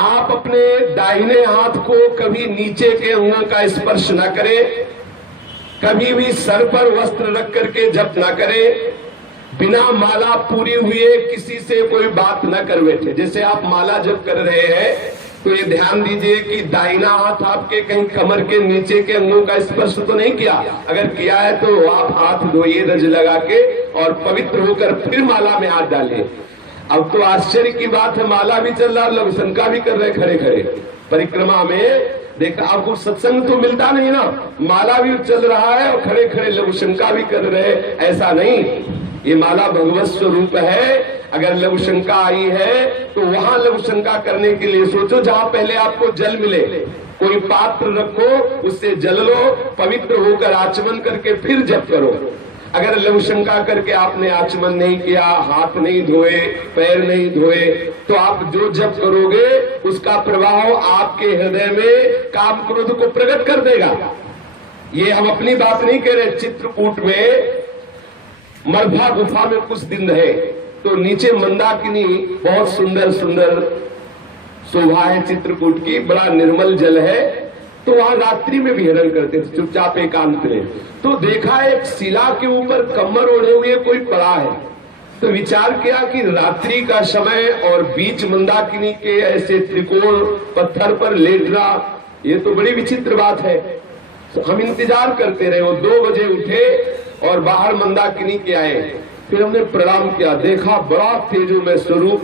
आप अपने दाहिने हाथ को कभी नीचे के अंगों का स्पर्श न करें, कभी भी सर पर वस्त्र रख करके जप न करें, बिना माला पूरी हुए किसी से कोई बात न कर बैठे। जैसे आप माला जप कर रहे हैं तो ये ध्यान दीजिए कि दाहिना हाथ आपके कहीं कमर के नीचे के अंगों का स्पर्श तो नहीं किया। अगर किया है तो आप हाथ धोइए रज लगा के और पवित्र होकर फिर माला में हाथ डालिए। अब तो आश्चर्य की बात है, माला भी चल रहा, लघु शंका भी कर रहे खड़े खड़े परिक्रमा में। देखा आपको सत्संग तो मिलता नहीं ना, माला भी चल रहा है और खड़े खड़े लघु शंका भी कर रहे। ऐसा नहीं, ये माला भगवत स्वरूप है। अगर लघु शंका आई है तो वहां लघु शंका करने के लिए सोचो जहां पहले आपको जल मिले, कोई पात्र रखो, उससे जल लो, पवित्र होकर आचमन करके फिर जप करो। अगर लघु शंका करके आपने आचमन नहीं किया, हाथ नहीं धोए, पैर नहीं धोए, तो आप जो जप करोगे उसका प्रभाव आपके हृदय में काम क्रोध को प्रकट कर देगा। ये हम अपनी बात नहीं कह रहे। चित्रकूट में मरभा गुफा में कुछ दिन रहे तो नीचे मंदाकिनी बहुत सुंदर सुंदर शोभा है चित्रकूट की, बड़ा निर्मल जल है। तो वहां रात्रि में विहरण करते थे चुपचाप एकांत में। तो देखा एक शिला के ऊपर कम्बल ओढ़े हुए कोई पड़ा है। तो विचार किया कि रात्रि का समय और बीच मंदाकिनी के ऐसे त्रिकोण पत्थर पर लेटना, ये तो बड़ी विचित्र बात है। तो हम इंतजार करते रहे। वो 2 बजे उठे और बाहर मंदाकिनी के आए। फिर हमने प्रणाम किया, देखा बड़ा तेजोमय स्वरूप,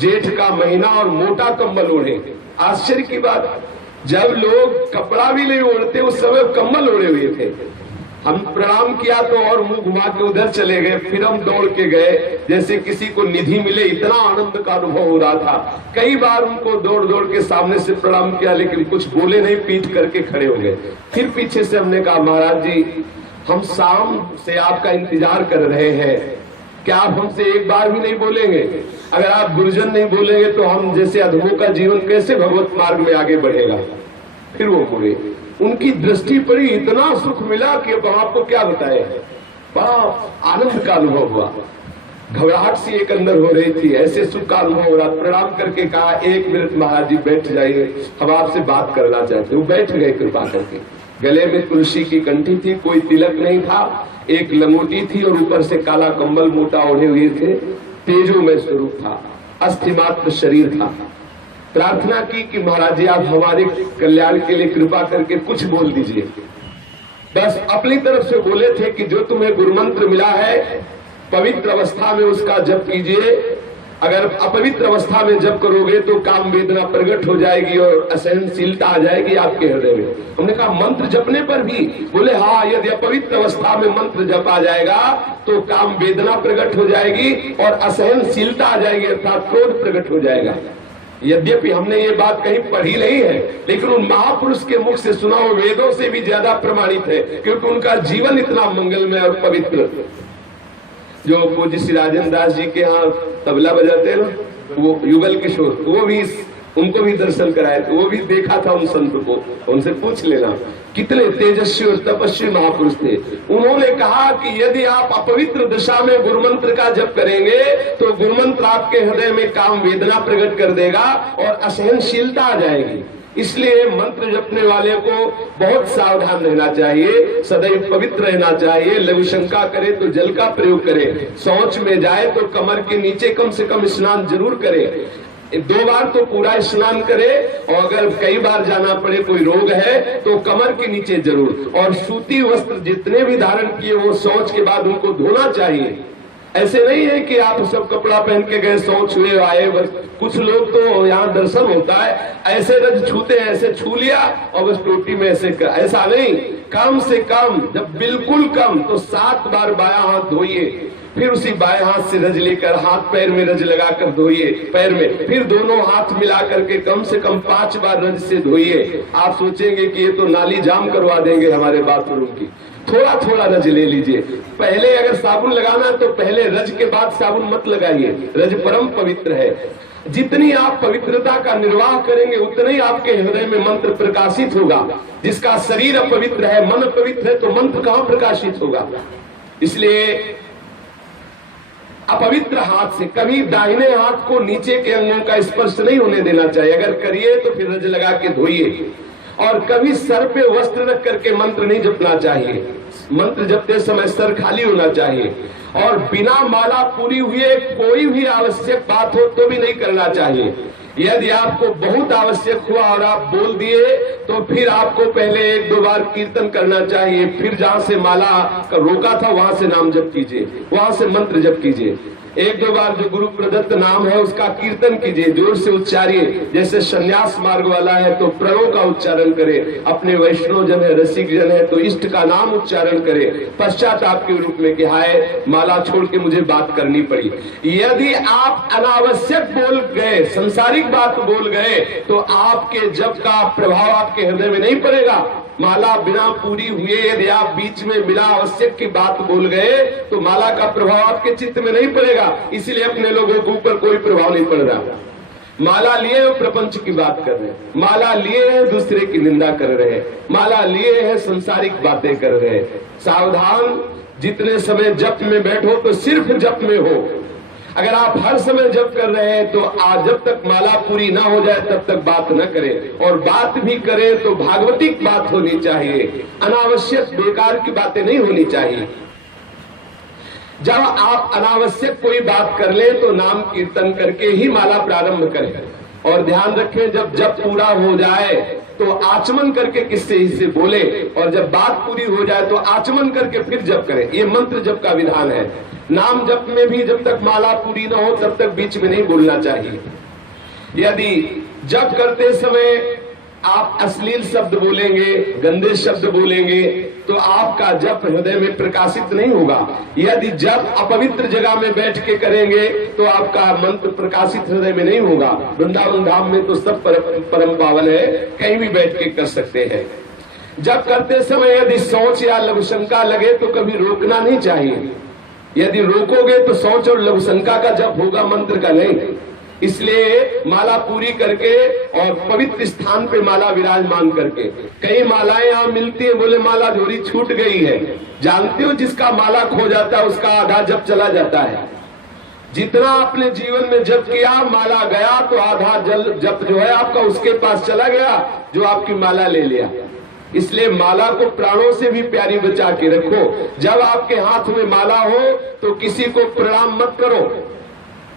जेठ का महीना और मोटा कंबल ओढ़े। आश्चर्य की बात, जब लोग कपड़ा भी नहीं ओढ़ते उस समय कंबल ओढ़े हुए थे। हम प्रणाम किया तो और मुंह घुमा के उधर चले गए। फिर हम दौड़ के गए जैसे किसी को निधि मिले, इतना आनंद का अनुभव हो रहा था। कई बार उनको दौड़ दौड़ के सामने से प्रणाम किया लेकिन कुछ बोले नहीं, पीठ करके खड़े हो गए। फिर पीछे से हमने कहा, महाराज जी हम शाम से आपका इंतजार कर रहे हैं, क्या आप हमसे एक बार भी नहीं बोलेंगे? अगर आप गुरुजन नहीं बोलेंगे तो हम जैसे अधमों का जीवन कैसे भगवत मार्ग में आगे बढ़ेगा? फिर वो बोले, उनकी दृष्टि पड़ी, इतना सुख मिला कि अब आपको क्या बताए। बड़ा आनंद का अनुभव हुआ, घबराहट सी एक अंदर हो रही थी, ऐसे सुख का अनुभव हो रहा। प्रणाम करके कहा, 1 मिनट महाराज जी बैठ जाइए, हम आपसे बात करना चाहते। वो बैठ गए कृपा करके। गले में तुलसी की कंठी थी, कोई तिलक नहीं था, एक लंगोटी थी और ऊपर से काला कंबल मोटा ओढ़े हुए थे। तेजोमय स्वरूप था, अस्थिमात्र शरीर था। प्रार्थना की कि महाराज जी आप हमारे कल्याण के लिए कृपा करके कुछ बोल दीजिए। बस अपनी तरफ से बोले थे कि जो तुम्हें गुरु मंत्र मिला है पवित्र अवस्था में उसका जप कीजिए। अगर अपवित्र अवस्था में जप करोगे तो काम वेदना प्रकट हो जाएगी और असहनशीलता आ जाएगी आपके हृदय में। हमने कहा मंत्र जपने पर भी? बोले हाँ, यदि अपवित्र अवस्था में मंत्र जप आ जाएगा तो काम वेदना प्रकट हो जाएगी और असहनशीलता आ जाएगी, अर्थात क्रोध प्रकट हो जाएगा। यद्यपि हमने ये बात कहीं पढ़ी नहीं है लेकिन उन महापुरुष के मुख से सुना हुआ वेदों से भी ज्यादा प्रमाणित है, क्योंकि उनका जीवन इतना मंगलमय और पवित्र। जो पूज्य श्री राजेंद्र दास जी के यहाँ तबला बजाते हैं ना, वो युगल किशोर, वो भी उनको भी दर्शन कराए थे, वो भी देखा था उन संत को, उनसे पूछ लेना। कितने तेजस्वी और तपस्वी महापुरुष थे। उन्होंने कहा कि यदि आप अपवित्र दिशा में गुरुमंत्र का जप करेंगे तो गुरुमंत्र आपके हृदय में काम वेदना प्रकट कर देगा और असहनशीलता आ जाएगी। इसलिए मंत्र जपने वाले को बहुत सावधान रहना चाहिए, सदैव पवित्र रहना चाहिए। लघु शंका करे तो जल का प्रयोग करे, शौच में जाए तो कमर के नीचे कम से कम स्नान जरूर करे, 2 बार तो पूरा स्नान करे, और अगर कई बार जाना पड़े, कोई रोग है तो कमर के नीचे जरूर। और सूती वस्त्र जितने भी धारण किए वो शौच के बाद उनको धोना चाहिए। ऐसे नहीं है कि आप सब कपड़ा पहन के गए, शौच हुए आए। बस कुछ लोग तो यहाँ दर्शन होता है ऐसे रज छूते हैं, ऐसे छू लिया और बस टोटी में ऐसा नहीं। कम से कम, जब बिल्कुल कम तो 7 बार बायां हाथ धोइए, फिर उसी बाएं हाथ से रज लेकर हाथ पैर में रज लगाकर धोइए पैर में, फिर दोनों हाथ मिला करके कम से कम 5 बार रज से धोइए। आप सोचेंगे कि ये तो नाली जाम करवा देंगे हमारे बाथरूम की। थोड़ा थोड़ा रज ले लीजिए। पहले अगर साबुन लगाना है तो पहले रज के बाद साबुन मत लगाइए, रज परम पवित्र है। जितनी आप पवित्रता का निर्वाह करेंगे उतना ही आपके हृदय में मंत्र प्रकाशित होगा। जिसका शरीर अपवित्र है, मन पवित्र है, तो मंत्र कहाँ प्रकाशित होगा? इसलिए अपवित्र हाथ से कभी दाहिने हाथ को नीचे के अंगों का स्पर्श नहीं होने देना चाहिए। अगर करिए तो फिर रज लगा के धोइए। और कभी सर पे वस्त्र रख करके मंत्र नहीं जपना चाहिए। मंत्र जपते समय सर खाली होना चाहिए। और बिना माला पूरी हुए कोई भी आवश्यक बात हो तो भी नहीं करना चाहिए। यदि आपको बहुत आवश्यक हुआ और आप बोल दिए तो फिर आपको पहले 1-2 बार कीर्तन करना चाहिए। फिर जहां से माला का रोका था वहां से नाम जप कीजिए, वहां से मंत्र जप कीजिए। 1-2 बार जो गुरु प्रदत्त नाम है उसका कीर्तन कीजिए, जोर से उच्चारिए। जैसे संन्यास मार्ग वाला है तो प्रणव का उच्चारण करे, अपने वैष्णव जन है, रसिक जन है तो इष्ट का नाम उच्चारण करे पश्चाताप के रूप में कि हाय माला छोड़ के मुझे बात करनी पड़ी। यदि आप अनावश्यक बोल गए, संसारिक बात बोल गए तो आपके जप का प्रभाव आपके हृदय में नहीं पड़ेगा। माला बिना पूरी हुए यदि आप बीच में बिना आवश्यक की बात बोल गए तो माला का प्रभाव आपके चित्त में नहीं पड़ेगा। इसलिए अपने लोगों के ऊपर कोई प्रभाव नहीं पड़ रहा। माला लिए हो प्रपंच की बात कर रहे हैं, माला लिए हैं दूसरे की निंदा कर रहे हैं, माला लिए हैं संसारिक बातें कर रहे हैं। सावधान, जितने समय जप में बैठो तो सिर्फ जप में हो। अगर आप हर समय जप कर रहे हैं तो आज जब तक माला पूरी ना हो जाए तब तक बात न करें। और बात भी करें तो भागवतिक बात होनी चाहिए, अनावश्यक बेकार की बातें नहीं होनी चाहिए। जब आप अनावश्यक कोई बात कर ले तो नाम कीर्तन करके ही माला प्रारंभ करें। और ध्यान रखें जब जप पूरा हो जाए तो आचमन करके किससे इससे बोले, और जब बात पूरी हो जाए तो आचमन करके फिर जप करें। ये मंत्र जप का विधान है। नाम जप में भी जब तक माला पूरी ना हो तब तक बीच में नहीं बोलना चाहिए। यदि जप करते समय आप अश्लील शब्द बोलेंगे, गंदे शब्द बोलेंगे तो आपका जप हृदय में प्रकाशित नहीं होगा। यदि जप अपवित्र जगह में बैठ के करेंगे तो आपका मंत्र प्रकाशित हृदय में नहीं होगा। वृंदावन धाम में तो सब परम पावन है, कहीं भी बैठ के कर सकते हैं। जप करते समय यदि सोच या लघुशंका लगे तो कभी रोकना नहीं चाहिए। यदि रोकोगे तो सोच और लघुशंका का जप होगा, मंत्र का नहीं। इसलिए माला पूरी करके और पवित्र स्थान पे माला विराजमान करके। कई मालाएं यहाँ मिलती है, बोले माला झोरी छूट गई है। जानते हो जिसका माला खो जाता है उसका आधा जप चला जाता है। जितना आपने जीवन में जप किया, माला गया तो आधा जप जो है आपका उसके पास चला गया जो आपकी माला ले लिया। इसलिए माला को प्राणों से भी प्यारी बचा के रखो। जब आपके हाथ में माला हो तो किसी को प्रणाम मत करो।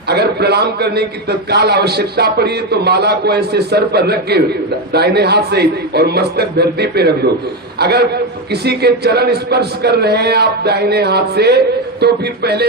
अगर प्रणाम करने की तत्काल आवश्यकता पड़ी तो माला को ऐसे सर पर रख के दाहिने हाथ से और मस्तक धरती पे रख दो। अगर किसी के चरण स्पर्श कर रहे हैं आप दाहिने हाथ से तो फिर पहले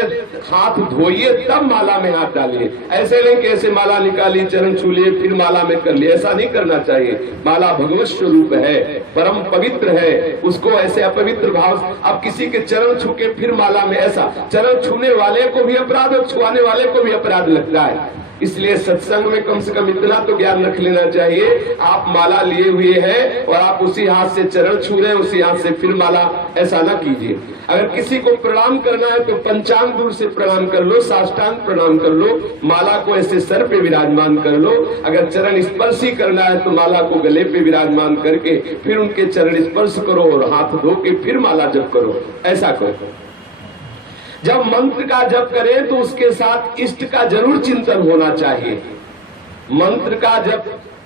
हाथ धोइए तब माला में हाथ डालिए। ऐसे नहीं कि ऐसे माला निकाली, चरण छू लिए, फिर माला में कर लिए, ऐसा नहीं करना चाहिए। माला भगवत स्वरूप है, परम पवित्र है, उसको ऐसे अपवित्र भाव। अब किसी के चरण छू के फिर माला में, ऐसा चरण छूने वाले को भी अपराध और छुआने वाले को भी अपराध लगता है। इसलिए सत्संग में कम से कम इतना तो ज्ञान रख लेना चाहिए, आप माला लिए हुए हैं और आप उसी हाथ से चरण छू रहे हैं, उसी हाथ से फिर माला, ऐसा ना कीजिए। अगर किसी को प्रणाम करना है तो पंचांग दूर से प्रणाम कर लो, साष्टांग प्रणाम कर लो, माला को ऐसे सर पे विराजमान कर लो। अगर चरण स्पर्श ही करना है तो माला को गले पे विराजमान करके फिर उनके चरण स्पर्श करो और हाथ धो के फिर माला जप करो, ऐसा करो। जब मंत्र का जप करें तो उसके साथ इष्ट का जरूर चिंतन होना चाहिए। मंत्र का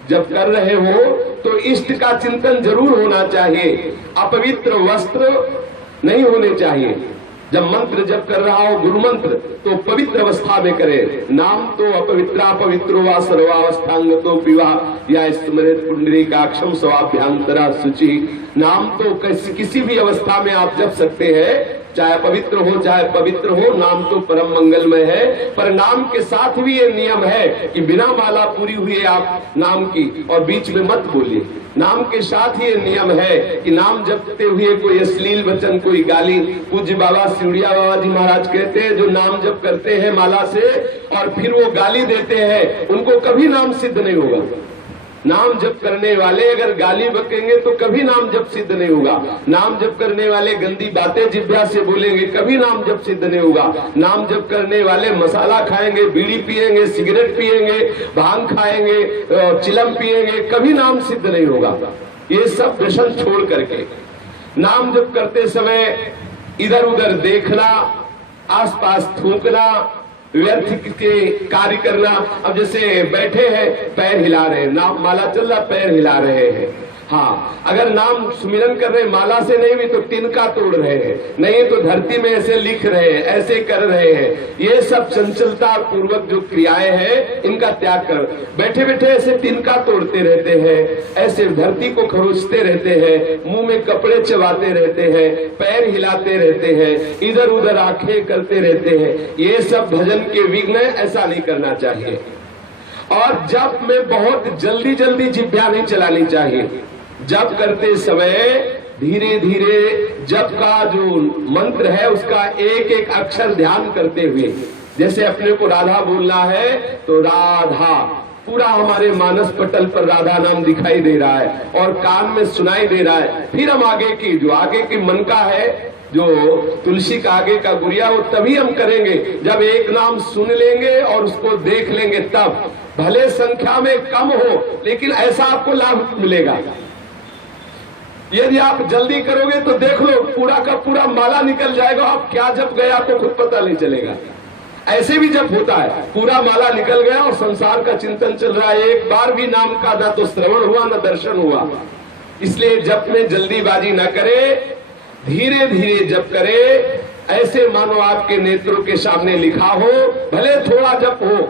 जब कर रहे हो तो इष्ट का चिंतन जरूर होना चाहिए। अपवित्र वस्त्र नहीं होने चाहिए। जब मंत्र जप कर रहा हो गुरु मंत्र तो पवित्र अवस्था में करे। नाम तो अपवित्रा पवित्रो वा सर्वावस्थांगतो पिवा या स्मृत पुंडरीकाक्षम स्वाभ्यांतरा शुचि। नाम तो किसी भी अवस्था में आप जप सकते हैं, चाहे पवित्र हो चाहे पवित्र हो, नाम तो परम मंगलमय है। पर नाम के साथ भी ये नियम है कि बिना माला पूरी हुई आप नाम की और बीच में मत बोलिए। नाम के साथ ये नियम है कि नाम जपते हुए कोई अश्लील वचन, कोई गाली। पूज्य बाबा सिउड़िया बाबा जी महाराज कहते हैं जो नाम जप करते हैं माला से और फिर वो गाली देते हैं उनको कभी नाम सिद्ध नहीं होगा। नाम जप करने वाले अगर गाली बकेंगे तो कभी नाम जप सिद्ध नहीं होगा। नाम जप करने वाले गंदी बातें जिह्वा से बोलेंगे, कभी नाम जप सिद्ध नहीं होगा। नाम जप करने वाले मसाला खाएंगे, बीड़ी पिएंगे, सिगरेट पिएंगे, भांग खाएंगे, चिलम पिएंगे, कभी नाम सिद्ध नहीं होगा। ये सब व्यसन छोड़ करके नाम जप करते समय इधर उधर देखना, आसपास थूकना, व्यर्थ के कार्य करना। अब जैसे बैठे हैं, पैर हिला रहे हैं, नाम माला चल रहा, पैर हिला रहे हैं। हाँ, अगर नाम सुमिरन कर रहे माला से नहीं भी तो तिनका तोड़ रहे हैं, नहीं तो धरती में ऐसे लिख रहे हैं, ऐसे कर रहे हैं। ये सब चंचलता पूर्वक जो क्रियाएं हैं इनका त्याग कर, बैठे बैठे ऐसे तिनका तोड़ते रहते हैं, ऐसे धरती को खरोचते रहते हैं, मुंह में कपड़े चबाते रहते हैं, पैर हिलाते रहते हैं, इधर उधर आंखें करते रहते हैं। ये सब भजन के विघ्न, ऐसा नहीं करना चाहिए। और जप में बहुत जल्दी जल्दी जिह्वा नहीं चलानी चाहिए। जप करते समय धीरे धीरे जप का जो मंत्र है उसका एक एक अक्षर ध्यान करते हुए, जैसे अपने को राधा बोलना है तो राधा पूरा हमारे मानस पटल पर राधा नाम दिखाई दे रहा है और कान में सुनाई दे रहा है। फिर हम आगे की जो आगे की मन का है, जो तुलसी का आगे का गुड़िया, वो तभी हम करेंगे जब एक नाम सुन लेंगे और उसको देख लेंगे। तब भले संख्या में कम हो लेकिन ऐसा आपको लाभ मिलेगा। यदि आप जल्दी करोगे तो देख लो पूरा का पूरा माला निकल जाएगा, आप क्या जप गए आपको खुद पता नहीं चलेगा। ऐसे भी जब होता है, पूरा माला निकल गया और संसार का चिंतन चल रहा है, एक बार भी नाम का ना तो श्रवण हुआ ना दर्शन हुआ। इसलिए जप में जल्दीबाजी न करे, धीरे धीरे जप करे, ऐसे मानो आपके नेत्रों के सामने लिखा हो, भले थोड़ा जप हो,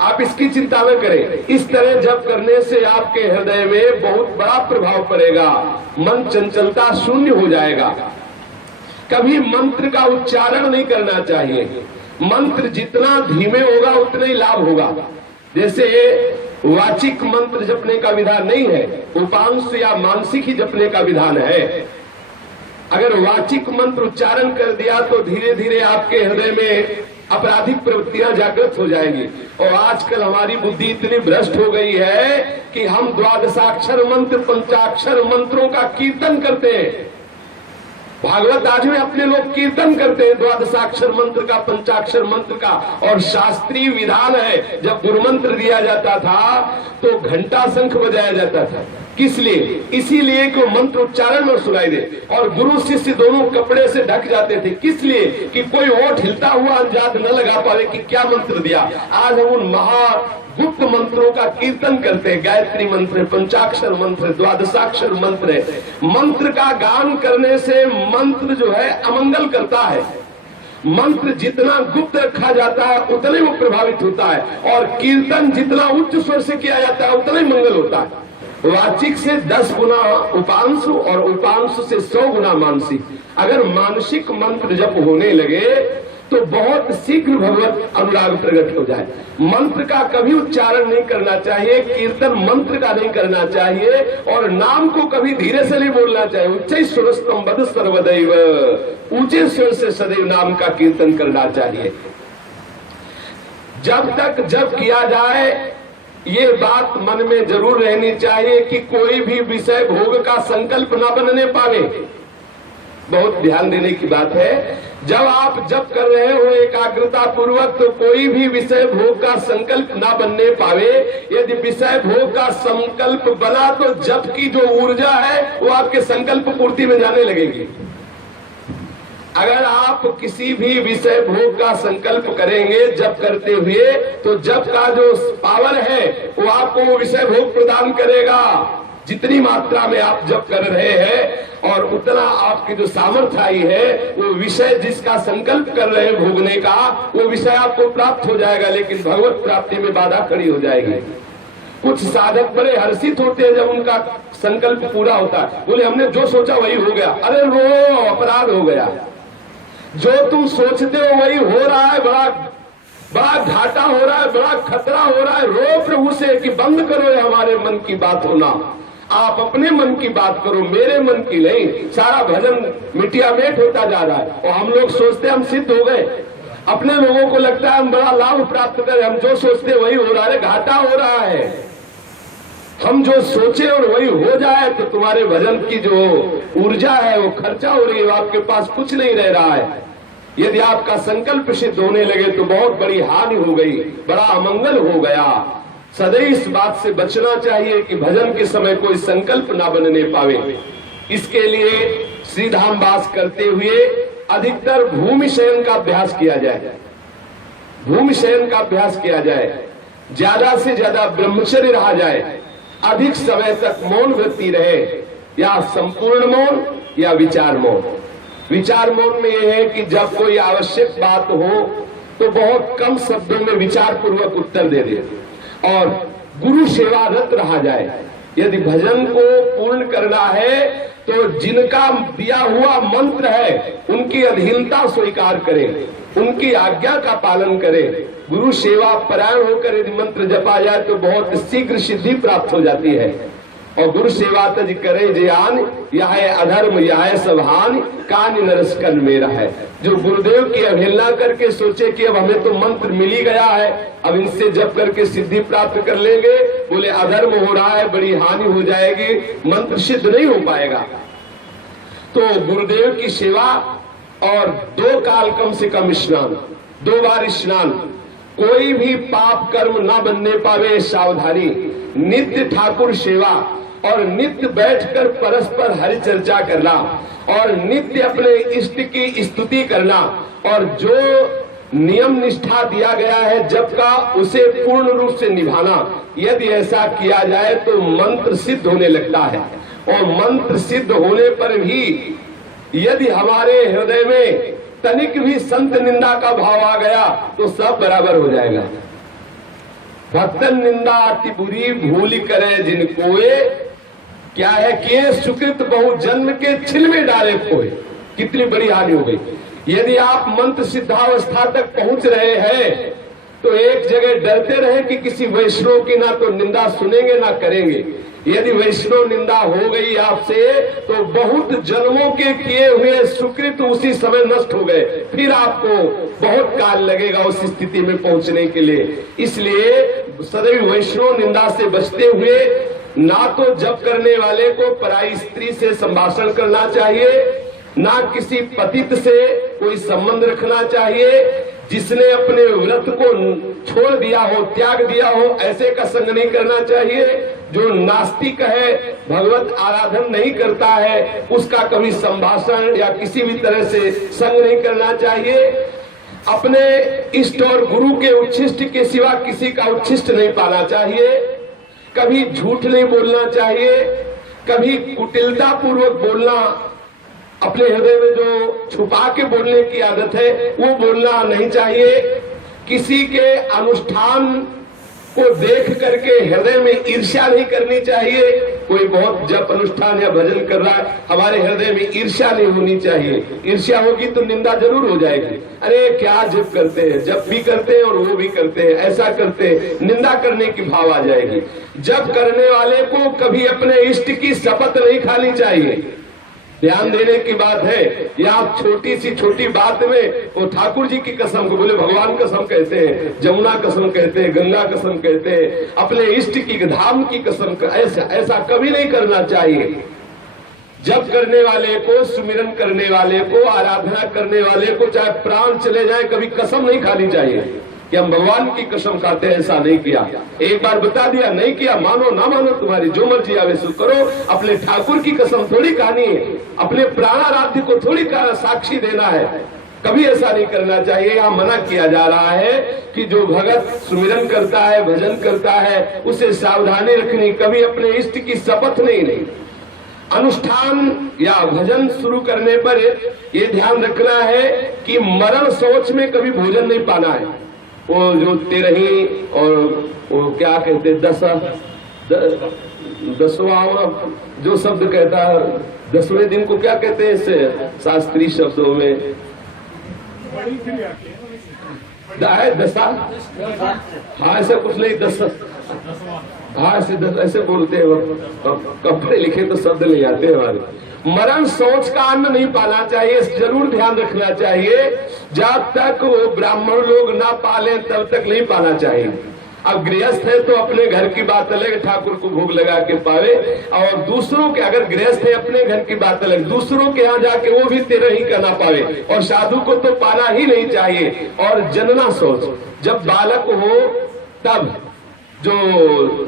आप इसकी चिंता न करें। इस तरह जप करने से आपके हृदय में बहुत बड़ा प्रभाव पड़ेगा, मन चंचलता शून्य हो जाएगा। कभी मंत्र का उच्चारण नहीं करना चाहिए। मंत्र जितना धीमे होगा उतना ही लाभ होगा। जैसे वाचिक मंत्र जपने का विधान नहीं है, उपांश या मानसिक ही जपने का विधान है। अगर वाचिक मंत्र उच्चारण कर दिया तो धीरे धीरे आपके हृदय में आपराधिक प्रवृत्तियां जागृत हो जाएंगी। और आजकल हमारी बुद्धि इतनी भ्रष्ट हो गई है कि हम द्वादशाक्षर मंत्र, पंचाक्षर मंत्रों का कीर्तन करते हैं। भागवत आज में अपने लोग कीर्तन करते हैं द्वादशाक्षर मंत्र का, पंचाक्षर मंत्र का। और शास्त्रीय विधान है, जब गुरु मंत्र दिया जाता था तो घंटा शंख बजाया जाता था। किस लिए? इसीलिए कि मंत्र उच्चारण में सुनाई दे। और गुरु शिष्य दोनों कपड़े से ढक जाते थे। किस लिए? कि कोई ओठ हिलता हुआ अंदाज न लगा पावे कि क्या मंत्र दिया। आज हम उन महागुप्त मंत्रों का कीर्तन करते हैं। गायत्री मंत्र, पंचाक्षर मंत्र, द्वादशाक्षर मंत्र है। मंत्र का गान करने से मंत्र जो है अमंगल करता है। मंत्र जितना गुप्त रखा जाता है उतना ही वो प्रभावित होता है। और कीर्तन जितना उच्च स्वर से किया जाता है उतना ही मंगल होता है। वाचिक से 10 गुना उपांशु और उपांशु से 100 गुना मानसिक। अगर मानसिक मंत्र जप होने लगे तो बहुत शीघ्र भगवत अनुराग प्रकट हो जाए। मंत्र का कभी उच्चारण नहीं करना चाहिए, कीर्तन मंत्र का नहीं करना चाहिए, और नाम को कभी धीरे से नहीं बोलना चाहिए। उच्च स्वरस्तम बद सर्वदैव, ऊंचे स्वर से सदैव नाम का कीर्तन करना चाहिए। जब तक जप किया जाए ये बात मन में जरूर रहनी चाहिए कि कोई भी विषय भोग का संकल्प न बनने पावे। बहुत ध्यान देने की बात है। जब आप जप कर रहे हो एकाग्रता पूर्वक तो कोई भी विषय भोग का संकल्प ना बनने पावे। यदि विषय भोग का संकल्प बना तो जप की जो ऊर्जा है वो आपके संकल्प पूर्ति में जाने लगेगी। अगर आप किसी भी विषय भोग का संकल्प करेंगे जप करते हुए तो जप का जो पावर है वो आपको वो विषय भोग प्रदान करेगा। जितनी मात्रा में आप जप कर रहे हैं और उतना आपकी जो सामर्थ्य आई है, वो विषय जिसका संकल्प कर रहे हैं भोगने का, वो विषय आपको प्राप्त हो जाएगा। लेकिन भगवत प्राप्ति में बाधा खड़ी हो जाएगी। कुछ साधक बड़े हर्षित होते हैं जब उनका संकल्प पूरा होता है। बोले हमने जो सोचा वही हो गया। अरे रो, अपराध हो गया। जो तुम सोचते हो वही हो रहा है। बड़ा घाटा हो रहा है, बड़ा खतरा हो रहा है। रो प्रभु से कि बंद करो ये हमारे मन की बात होना। आप अपने मन की बात करो, मेरे मन की नहीं। सारा भजन मिटियामेट होता जा रहा है और हम लोग सोचते हम सिद्ध हो गए। अपने लोगों को लगता है हम बड़ा लाभ प्राप्त करें। हम जो सोचते वही हो रहा है, घाटा हो रहा है। हम जो सोचे और वही हो जाए तो तुम्हारे भजन की जो ऊर्जा है वो खर्चा हो रही है, आपके पास कुछ नहीं रह रहा है। यदि आपका संकल्प सिद्ध होने लगे तो बहुत बड़ी हानि हो गई, बड़ा अमंगल हो गया। सदैव इस बात से बचना चाहिए कि भजन के समय कोई संकल्प ना बनने पावे। इसके लिए श्रीधाम वास करते हुए अधिकतर भूमि शयन का अभ्यास किया जाए। भूमि शयन का अभ्यास किया जाए, ज्यादा से ज्यादा ब्रह्मचर्य रहा जाए, अधिक समय तक मौन वृत्ति रहे, या संपूर्ण मौन या विचार मौन। विचार मौन में यह है कि जब कोई आवश्यक बात हो तो बहुत कम शब्दों में विचार पूर्वक उत्तर दे दे और गुरु सेवारत रहा जाए। यदि भजन को पूर्ण करना है तो जिनका दिया हुआ मंत्र है उनकी अधीनता स्वीकार करें, उनकी आज्ञा का पालन करें। गुरु सेवा परायण होकर यदि मंत्र जपा जाए तो बहुत शीघ्र सिद्धि प्राप्त हो जाती है। और गुरु सेवा तज करे जयान, यह अधर्म यह सबहान, कान नरस कन मेरा है। जो गुरुदेव की अवहेलना करके सोचे कि अब हमें तो मंत्र मिल ही गया है, अब इनसे जप करके सिद्धि प्राप्त कर लेंगे, बोले अधर्म हो रहा है, बड़ी हानि हो जाएगी, मंत्र सिद्ध नहीं हो पाएगा। तो गुरुदेव की सेवा और 2 काल कम से कम स्नान, 2 बार स्नान, कोई भी पाप कर्म न बनने पावे सावधानी, नित्य ठाकुर सेवा और नित्य बैठकर परस्पर हरि चर्चा करना और नित्य अपने इष्ट की स्तुति करना और जो नियम निष्ठा दिया गया है जप का उसे पूर्ण रूप से निभाना। यदि ऐसा किया जाए तो मंत्र सिद्ध होने लगता है। और मंत्र सिद्ध होने पर भी यदि हमारे हृदय में तनिक भी संत निंदा का भाव आ गया तो सब बराबर हो जाएगा। भक्तन निंदा अति बुरी भूल करे जिन कोए, क्या है कि सुकृत बहु जन्म के छिल में डाले खोए। कितनी बड़ी हानि हो गई। यदि आप मंत्र सिद्धावस्था तक पहुंच रहे हैं तो एक जगह डरते रहे कि किसी वैष्णव की ना तो निंदा सुनेंगे ना करेंगे। यदि वैष्णव निंदा हो गई आपसे तो बहुत जन्मों के किए हुए सुकृत उसी समय नष्ट हो गए, फिर आपको बहुत काल लगेगा उस स्थिति में पहुंचने के लिए। इसलिए सदैव वैष्णव निंदा से बचते हुए ना तो जप करने वाले को पराई स्त्री से संभाषण करना चाहिए, ना किसी पतित से कोई संबंध रखना चाहिए। जिसने अपने व्रत को छोड़ दिया हो, त्याग दिया हो, ऐसे का संग नहीं करना चाहिए। जो नास्तिक है, भगवत आराधन नहीं करता है, उसका कभी संभाषण या किसी भी तरह से संग नहीं करना चाहिए। अपने इष्ट और गुरु के उच्छिष्ट के सिवा किसी का उच्छिष्ट नहीं पाना चाहिए। कभी झूठ नहीं बोलना चाहिए, कभी कुटिलता पूर्वक बोलना, अपने हृदय में जो छुपा के बोलने की आदत है वो बोलना नहीं चाहिए। किसी के अनुष्ठान को देख करके हृदय में ईर्ष्या नहीं करनी चाहिए। कोई बहुत जप अनुष्ठान या भजन कर रहा है, हमारे हृदय में ईर्ष्या नहीं होनी चाहिए। ईर्ष्या होगी तो निंदा जरूर हो जाएगी। अरे क्या जप करते हैं, जप भी करते हैं और वो भी करते हैं, ऐसा करते हैं, निंदा करने की भाव आ जाएगी। जप करने वाले को कभी अपने इष्ट की शपथ नहीं खानी चाहिए। ध्यान देने की बात है। या आप छोटी बात में वो ठाकुर जी की कसम को बोले, भगवान कसम कहते हैं, जमुना कसम कहते हैं, गंगा कसम कहते हैं, अपने इष्ट की धाम की कसम, ऐसा कभी नहीं करना चाहिए। जप करने वाले को, सुमिरन करने वाले को, आराधना करने वाले को चाहे प्राण चले जाए कभी कसम नहीं खानी चाहिए कि हम भगवान की कसम खाते हैं। ऐसा नहीं किया, एक बार बता दिया, नहीं किया, मानो ना मानो तुम्हारी जो मर्जी आवे सो करो। अपने ठाकुर की कसम थोड़ी खानी है, अपने प्राणाराध्य को थोड़ी साक्षी देना है। कभी ऐसा नहीं करना चाहिए। यहाँ मना किया जा रहा है कि जो भगत सुमिरन करता है, भजन करता है, उसे सावधानी रखनी, कभी अपने इष्ट की शपथ नहीं। अनुष्ठान या भजन शुरू करने पर ये ध्यान रखना है कि मरण सोच में कभी भोजन नहीं पाना है। वो जो तेरही और वो क्या कहते दसवां जो शब्द कहता है, 10वें दिन को क्या कहते हैं इससे शास्त्रीय शब्दों में, दशा, हाँ ऐसा कुछ नहीं, हाँ ऐसे बोलते हैं। कपड़े लिखे तो शब्द नहीं आते हमारे। मरण सोच का अन्न नहीं पाना चाहिए, जरूर ध्यान रखना चाहिए। जब तक वो ब्राह्मण लोग ना पाले तब तक नहीं पाना चाहिए। अब गृहस्थ है तो अपने घर की बात अलग, ठाकुर को भोग लगा के पावे, और दूसरों के, अगर गृहस्थ है अपने घर की बात अलग, दूसरों के यहाँ जाके वो भी तेरह ही करना पावे, और साधु को तो पाना ही नहीं चाहिए। और जनना सोच, जब बालक हो तब जो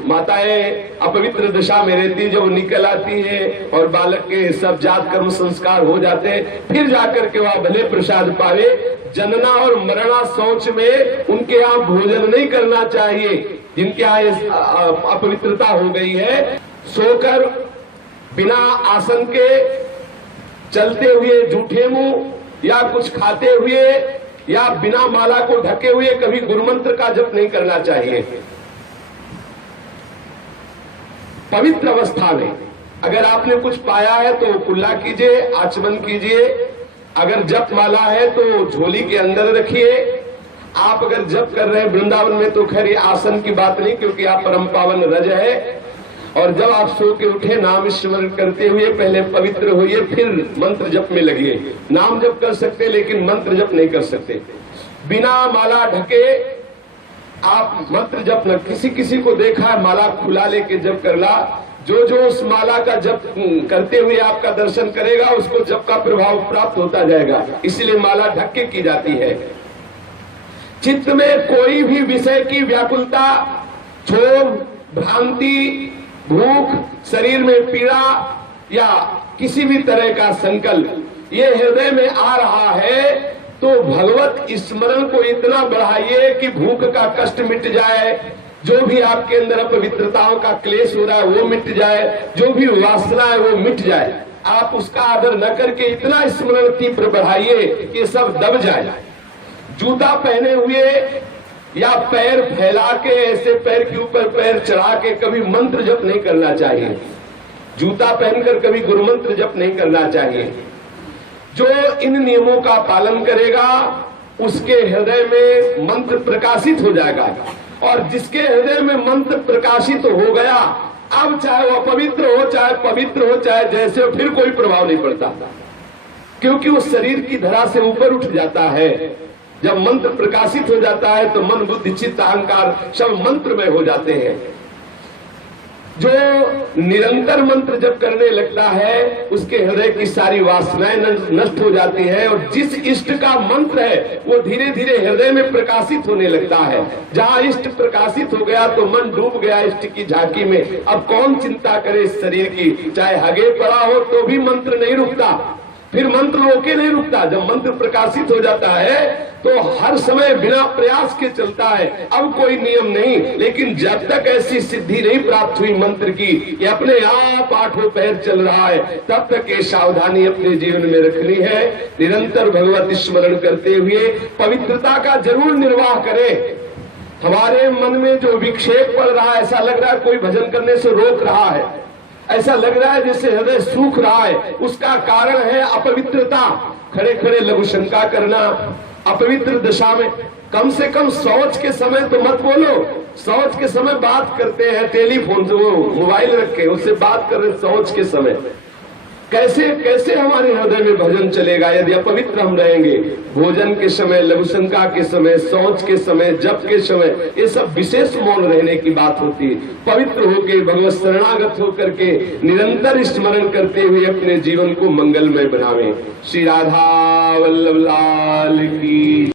माताएं अपवित्र दशा में रहती, जब निकल आती है और बालक के सब जात कर्म संस्कार हो जाते हैं, फिर जाकर के वह भले प्रसाद पावे। जनना और मरणा सोच में उनके यहाँ भोजन नहीं करना चाहिए। जिनके यहाँ अपवित्रता हो गई है, सोकर बिना आसन के चलते हुए जूठे मुंह या कुछ खाते हुए या बिना माला को ढके हुए कभी गुरुमंत्र का जप नहीं करना चाहिए। पवित्र अवस्था में अगर आपने कुछ पाया है तो कुल्ला कीजिए, आचमन कीजिए। अगर जप माला है तो झोली के अंदर रखिए। आप अगर जप कर रहे हैं वृंदावन में तो खैर ये आसन की बात नहीं, क्योंकि आप परम पावन रज है। और जब आप सो के उठे नाम स्मरण करते हुए पहले पवित्र होइए, फिर मंत्र जप में लगिए। नाम जप कर सकते लेकिन मंत्र जप नहीं कर सकते। बिना माला ढके आप मंत्र जप न, किसी को देखा है माला खुला लेके जप करला, जो उस माला का जप करते हुए आपका दर्शन करेगा उसको जप का प्रभाव प्राप्त होता जाएगा। इसलिए माला ढक के की जाती है। चित्त में कोई भी विषय की व्याकुलता, क्षोभ, भ्रांति, भूख, शरीर में पीड़ा या किसी भी तरह का संकल्प ये हृदय में आ रहा है तो भगवत स्मरण को इतना बढ़ाइए कि भूख का कष्ट मिट जाए, जो भी आपके अंदर अपवित्रताओं का क्लेश हो रहा है वो मिट जाए, जो भी वासना है वो मिट जाए। आप उसका आदर न करके इतना स्मरण तीव्र बढ़ाइए कि सब दब जाए। जूता पहने हुए या पैर फैला के ऐसे पैर के ऊपर पैर चढ़ा के कभी मंत्र जप नहीं करना चाहिए। जूता पहनकर कभी गुरु मंत्र जप नहीं करना चाहिए। जो इन नियमों का पालन करेगा उसके हृदय में मंत्र प्रकाशित हो जाएगा, और जिसके हृदय में मंत्र प्रकाशित हो गया, अब चाहे वो अपवित्र हो चाहे पवित्र हो चाहे जैसे हो, फिर कोई प्रभाव नहीं पड़ता, क्योंकि वो शरीर की धरा से ऊपर उठ जाता है। जब मंत्र प्रकाशित हो जाता है तो मन बुद्धि चित्त अहंकार सब मंत्र में हो जाते हैं। जो निरंतर मंत्र जप करने लगता है उसके हृदय की सारी वासनाएं नष्ट हो जाती है, और जिस इष्ट का मंत्र है वो धीरे धीरे हृदय में प्रकाशित होने लगता है। जहाँ इष्ट प्रकाशित हो गया तो मन डूब गया इष्ट की झांकी में। अब कौन चिंता करे इस शरीर की, चाहे हगे पड़ा हो तो भी मंत्र नहीं रुकता, फिर मंत्र रोके नहीं रुकता। जब मंत्र प्रकाशित हो जाता है तो हर समय बिना प्रयास के चलता है। अब कोई नियम नहीं, लेकिन जब तक ऐसी सिद्धि नहीं प्राप्त हुई मंत्र की कि अपने आप आठों पैर चल रहा है, तब तक ये सावधानी अपने जीवन में रखनी है। निरंतर भगवत स्मरण करते हुए पवित्रता का जरूर निर्वाह करें। हमारे मन में जो विक्षेप पड़ रहा है, ऐसा लग रहा है कोई भजन करने से रोक रहा है, ऐसा लग रहा है जैसे हृदय सूख रहा है, उसका कारण है अपवित्रता। खड़े खड़े लघु शंका करना, अपवित्र दशा में कम से कम शौच के समय तो मत बोलो। शौच के समय बात करते हैं टेलीफोन से, वो मोबाइल रखे उससे बात कर रहे। शौच के समय कैसे कैसे हमारे हृदय में भजन चलेगा यदि अपवित्र हम रहेंगे। भोजन के समय, लघु शंका के समय, शौच के समय, जप के समय, ये सब विशेष मौन रहने की बात होती है। पवित्र होके भगवत शरणागत होकर के निरंतर स्मरण करते हुए अपने जीवन को मंगलमय बनावें। श्री राधा वल्लभ लाल की।